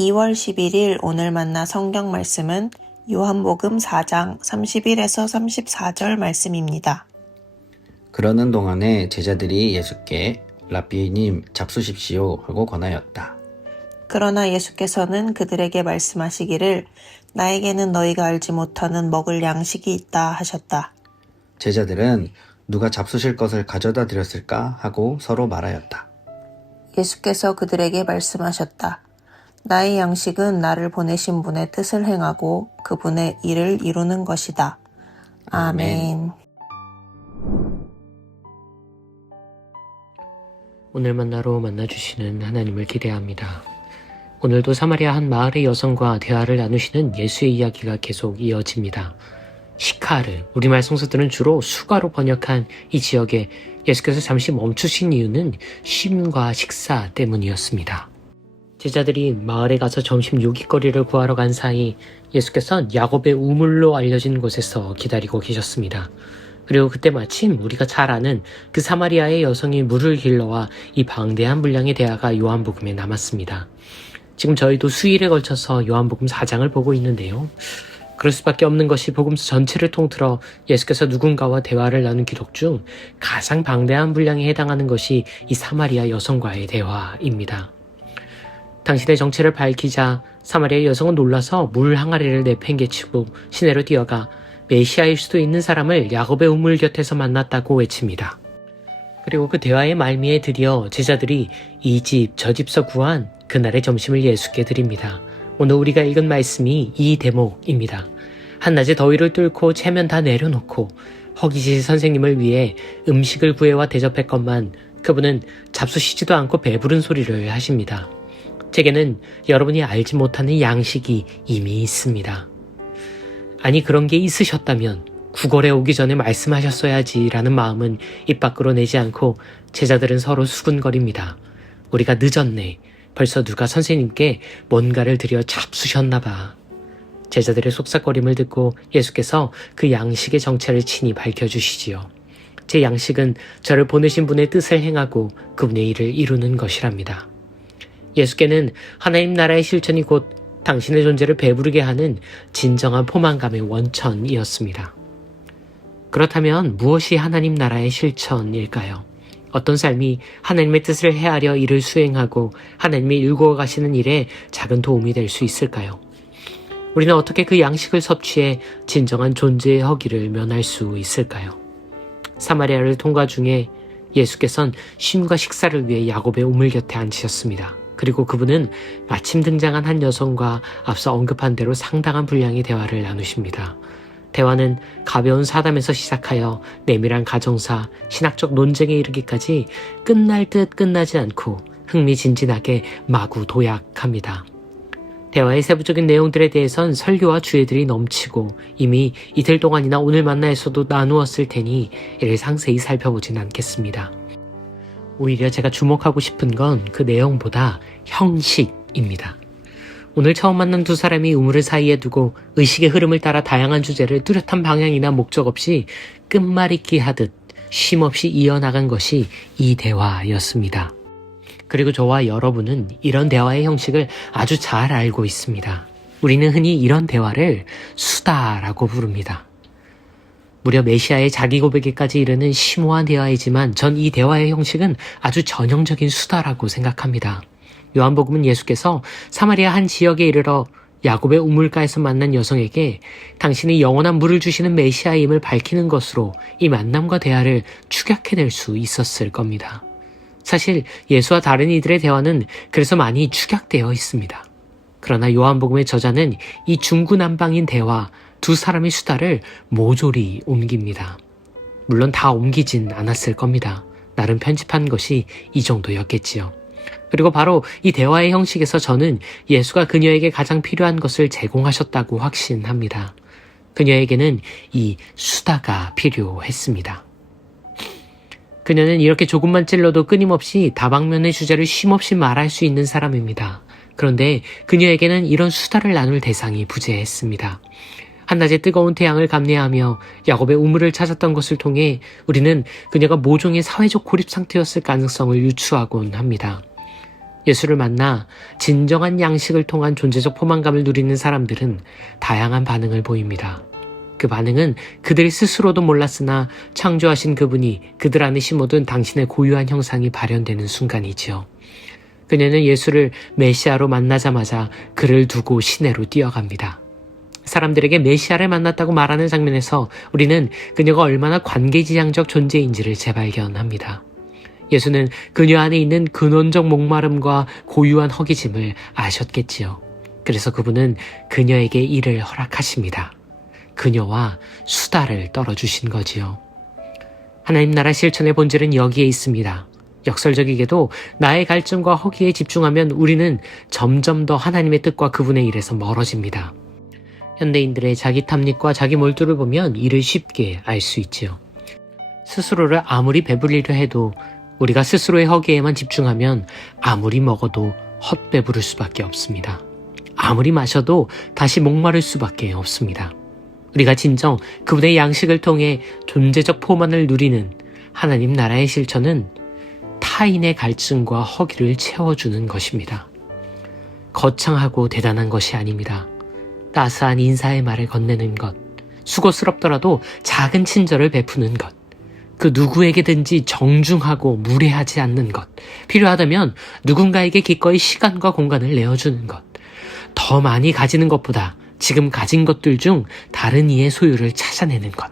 2월 11일 오늘 만나 성경 말씀은 요한복음 4장 31에서 34절 말씀입니다. 그러는 동안에 제자들이 예수께 랍비님 잡수십시오 하고 권하였다. 그러나 예수께서는 그들에게 말씀하시기를 나에게는 너희가 알지 못하는 먹을 양식이 있다 하셨다. 제자들은 누가 잡수실 것을 가져다 드렸을까 하고 서로 말하였다. 예수께서 그들에게 말씀하셨다. 나의 양식은 나를 보내신 분의 뜻을 행하고 그분의 일을 이루는 것이다. 아멘. 오늘 만나로 만나주시는 하나님을 기대합니다. 오늘도 사마리아 한 마을의 여성과 대화를 나누시는 예수의 이야기가 계속 이어집니다. 시카르, 우리말 성서들은 주로 수가로 번역한 이 지역에 예수께서 잠시 멈추신 이유는 쉼과 식사 때문이었습니다. 제자들이 마을에 가서 점심 요깃거리를 구하러 간 사이 예수께서는 야곱의 우물로 알려진 곳에서 기다리고 계셨습니다. 그리고 그때 마침 우리가 잘 아는 그 사마리아의 여성이 물을 길러와 이 방대한 분량의 대화가 요한복음에 남았습니다. 지금 저희도 수일에 걸쳐서 요한복음 4장을 보고 있는데요. 그럴 수밖에 없는 것이 복음서 전체를 통틀어 예수께서 누군가와 대화를 나눈 기록 중 가장 방대한 분량에 해당하는 것이 이 사마리아 여성과의 대화입니다. 당신의 정체를 밝히자 사마리아 여성은 놀라서 물 항아리를 내팽개치고 시내로 뛰어가 메시아일 수도 있는 사람을 야곱의 우물 곁에서 만났다고 외칩니다. 그리고 그 대화의 말미에 드디어 제자들이 이 집 저 집서 구한 그날의 점심을 예수께 드립니다. 오늘 우리가 읽은 말씀이 이 대목입니다. 한낮에 더위를 뚫고 체면 다 내려놓고 허기지 선생님을 위해 음식을 구해와 대접했건만 그분은 잡수시지도 않고 배부른 소리를 하십니다. 제게는 여러분이 알지 못하는 양식이 이미 있습니다. 아니 그런 게 있으셨다면 구걸에 오기 전에 말씀하셨어야지 라는 마음은 입 밖으로 내지 않고 제자들은 서로 수군거립니다. 우리가 늦었네. 벌써 누가 선생님께 뭔가를 드려 잡수셨나 봐. 제자들의 속삭거림을 듣고 예수께서 그 양식의 정체를 친히 밝혀주시지요. 제 양식은 저를 보내신 분의 뜻을 행하고 그분의 일을 이루는 것이랍니다. 예수께는 하나님 나라의 실천이 곧 당신의 존재를 배부르게 하는 진정한 포만감의 원천이었습니다. 그렇다면 무엇이 하나님 나라의 실천일까요? 어떤 삶이 하나님의 뜻을 헤아려 일을 수행하고 하나님이 일구어 가시는 일에 작은 도움이 될 수 있을까요? 우리는 어떻게 그 양식을 섭취해 진정한 존재의 허기를 면할 수 있을까요? 사마리아를 통과 중에 예수께서는 쉼과 식사를 위해 야곱의 우물 곁에 앉으셨습니다. 그리고 그분은 마침 등장한 한 여성과 앞서 언급한 대로 상당한 분량의 대화를 나누십니다. 대화는 가벼운 사담에서 시작하여 내밀한 가정사, 신학적 논쟁에 이르기까지 끝날 듯 끝나지 않고 흥미진진하게 마구 도약합니다. 대화의 세부적인 내용들에 대해선 설교와 주제들이 넘치고 이미 이틀 동안이나 오늘 만나에서도 나누었을 테니 이를 상세히 살펴보진 않겠습니다. 오히려 제가 주목하고 싶은 건 그 내용보다 형식입니다. 오늘 처음 만난 두 사람이 우물을 사이에 두고 의식의 흐름을 따라 다양한 주제를 뚜렷한 방향이나 목적 없이 끝말잇기 하듯 쉼없이 이어나간 것이 이 대화였습니다. 그리고 저와 여러분은 이런 대화의 형식을 아주 잘 알고 있습니다. 우리는 흔히 이런 대화를 수다라고 부릅니다. 무려 메시아의 자기 고백에까지 이르는 심오한 대화이지만 전 이 대화의 형식은 아주 전형적인 수다라고 생각합니다. 요한복음은 예수께서 사마리아 한 지역에 이르러 야곱의 우물가에서 만난 여성에게 당신이 영원한 물을 주시는 메시아임을 밝히는 것으로 이 만남과 대화를 축약해낼 수 있었을 겁니다. 사실 예수와 다른 이들의 대화는 그래서 많이 축약되어 있습니다. 그러나 요한복음의 저자는 이 중구난방인 대화, 두 사람의 수다를 모조리 옮깁니다. 물론 다 옮기진 않았을 겁니다. 나름 편집한 것이 이 정도였겠지요. 그리고 바로 이 대화의 형식에서 저는 예수가 그녀에게 가장 필요한 것을 제공하셨다고 확신합니다. 그녀에게는 이 수다가 필요했습니다. 그녀는 이렇게 조금만 찔러도 끊임없이 다방면의 주제를 쉼없이 말할 수 있는 사람입니다. 그런데 그녀에게는 이런 수다를 나눌 대상이 부재했습니다. 한낮에 뜨거운 태양을 감내하며 야곱의 우물을 찾았던 것을 통해 우리는 그녀가 모종의 사회적 고립 상태였을 가능성을 유추하곤 합니다. 예수를 만나 진정한 양식을 통한 존재적 포만감을 누리는 사람들은 다양한 반응을 보입니다. 그 반응은 그들 스스로도 몰랐으나 창조하신 그분이 그들 안에 심어둔 당신의 고유한 형상이 발현되는 순간이지요. 그녀는 예수를 메시아로 만나자마자 그를 두고 시내로 뛰어갑니다. 사람들에게 메시아를 만났다고 말하는 장면에서 우리는 그녀가 얼마나 관계지향적 존재인지를 재발견합니다. 예수는 그녀 안에 있는 근원적 목마름과 고유한 허기짐을 아셨겠지요. 그래서 그분은 그녀에게 이를 허락하십니다. 그녀와 수다를 떨어주신 거지요. 하나님 나라 실천의 본질은 여기에 있습니다. 역설적이게도 나의 갈증과 허기에 집중하면 우리는 점점 더 하나님의 뜻과 그분의 일에서 멀어집니다. 현대인들의 자기 탐닉과 자기 몰두를 보면 이를 쉽게 알 수 있지요. 스스로를 아무리 배불리려 해도 우리가 스스로의 허기에만 집중하면 아무리 먹어도 헛배부를 수밖에 없습니다. 아무리 마셔도 다시 목마를 수밖에 없습니다. 우리가 진정 그분의 양식을 통해 존재적 포만을 누리는 하나님 나라의 실천은 타인의 갈증과 허기를 채워주는 것입니다. 거창하고 대단한 것이 아닙니다. 따스한 인사의 말을 건네는 것, 수고스럽더라도 작은 친절을 베푸는 것, 그 누구에게든지 정중하고 무례하지 않는 것, 필요하다면 누군가에게 기꺼이 시간과 공간을 내어주는 것, 더 많이 가지는 것보다 지금 가진 것들 중 다른 이의 소유를 찾아내는 것,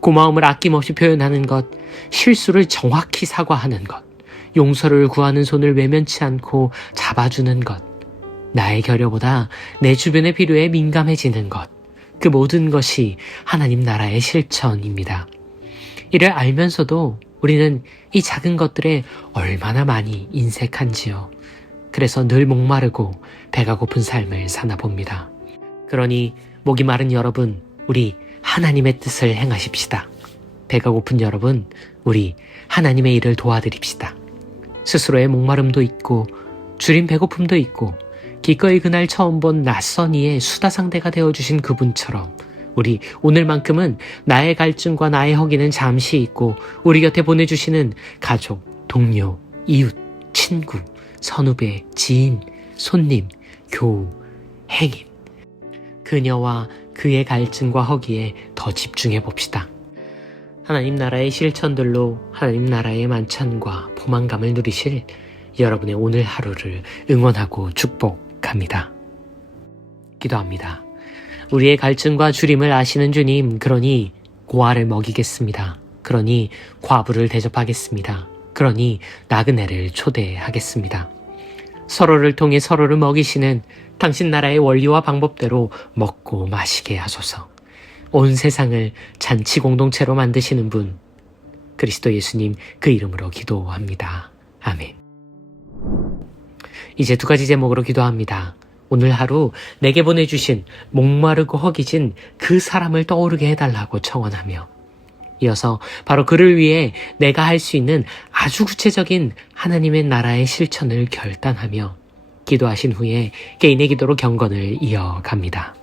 고마움을 아낌없이 표현하는 것, 실수를 정확히 사과하는 것, 용서를 구하는 손을 외면치 않고 잡아주는 것, 나의 결여보다 내 주변의 필요에 민감해지는 것, 그 모든 것이 하나님 나라의 실천입니다. 이를 알면서도 우리는 이 작은 것들에 얼마나 많이 인색한지요. 그래서 늘 목마르고 배가 고픈 삶을 사나 봅니다. 그러니 목이 마른 여러분, 우리 하나님의 뜻을 행하십시다. 배가 고픈 여러분, 우리 하나님의 일을 도와드립시다. 스스로의 목마름도 있고 줄인 배고픔도 있고 기꺼이 그날 처음 본 낯선 이의 수다 상대가 되어주신 그분처럼 우리 오늘만큼은 나의 갈증과 나의 허기는 잠시 잊고 우리 곁에 보내주시는 가족, 동료, 이웃, 친구, 선후배, 지인, 손님, 교우, 행인, 그녀와 그의 갈증과 허기에 더 집중해 봅시다. 하나님 나라의 실천들로 하나님 나라의 만찬과 포만감을 누리실 여러분의 오늘 하루를 응원하고 축복합니다. 기도합니다. 우리의 갈증과 주림을 아시는 주님, 그러니 고아를 먹이겠습니다. 그러니 과부를 대접하겠습니다. 그러니 나그네를 초대하겠습니다. 서로를 통해 서로를 먹이시는 당신 나라의 원리와 방법대로 먹고 마시게 하소서. 온 세상을 잔치 공동체로 만드시는 분, 그리스도 예수님 그 이름으로 기도합니다. 아멘. 이제 두 가지 제목으로 기도합니다. 오늘 하루 내게 보내주신 목마르고 허기진 그 사람을 떠오르게 해달라고 청원하며, 이어서 바로 그를 위해 내가 할 수 있는 아주 구체적인 하나님의 나라의 실천을 결단하며 기도하신 후에 개인의 기도로 경건을 이어갑니다.